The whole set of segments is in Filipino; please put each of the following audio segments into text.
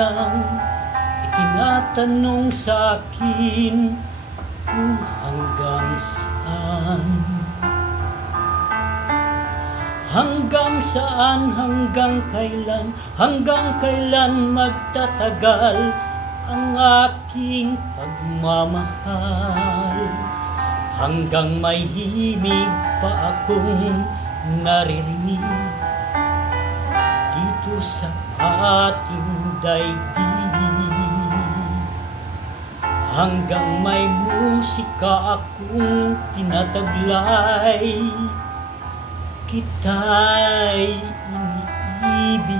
nang itinatanong sa akin kung hanggang saan. Hanggang saan, hanggang kailan magtatagal ang aking pagmamahal. Hanggang may himig pa akong naririnig dito sa ating daigdig. Hanggang may musika akong tinataglay, kita'y iniibig.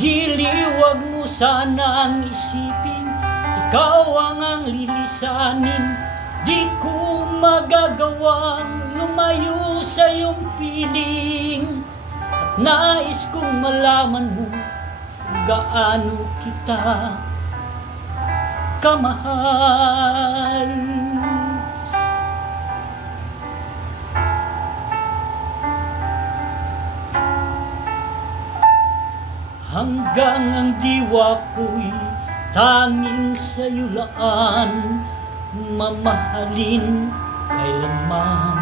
Giliw, wag mo sanang isipin, ikaw ang lilisanin. Di ko magagawang lumayo sa iyong piling. At nais kong malaman mo kung gaano kita kamahal. Hanggang ang diwa ko'y tanging sa'yo laan, mamahalin kailanman.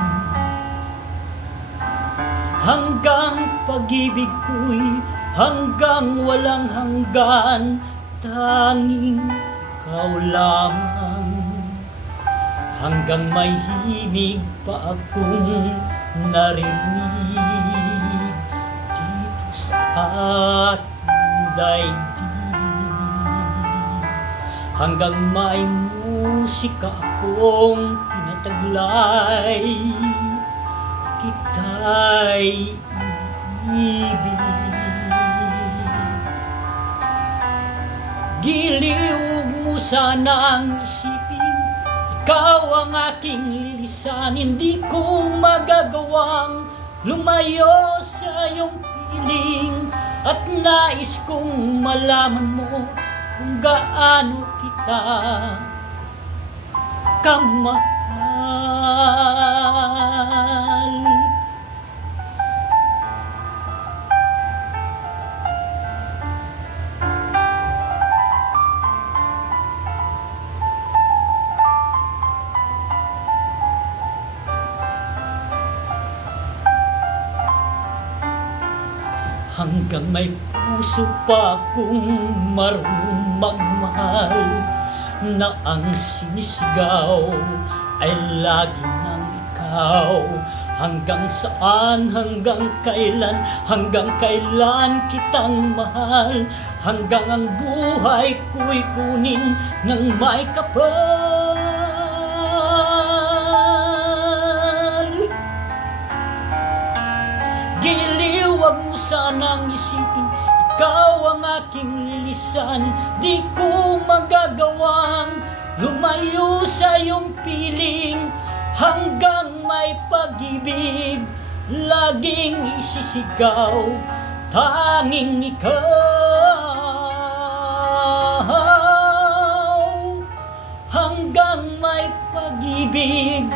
Hanggang pag-ibig ko'y hanggang walang hanggan, tanging ikaw lamang. Hanggang may himig pa akong narinig dito sa ating daigdig. Hanggang may musika akong tinataglay, kita'y ibig. Giliw mo sanang isipin, ikaw ang aking lilisanin. Di ko magagawang lumayo sa iyong piling. At nais kong malaman mo kung gaano kita kamahal. Hanggang may puso pa akong marunong magmahal, na ang sinisigaw ay lagi ng ikaw. Hanggang saan, hanggang kailan kitang mahal. Hanggang ang buhay ko'y kunin ng may kapal. Giliw, wag mo sanang isipin, ikaw ang aking lilisan. Di ko magagawang lumayo sa iyong piling. Hanggang may pag-ibig laging isisigaw, tanging ikaw. Hanggang may pag-ibig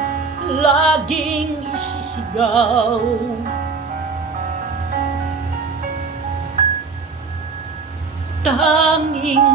laging isisigaw, tanging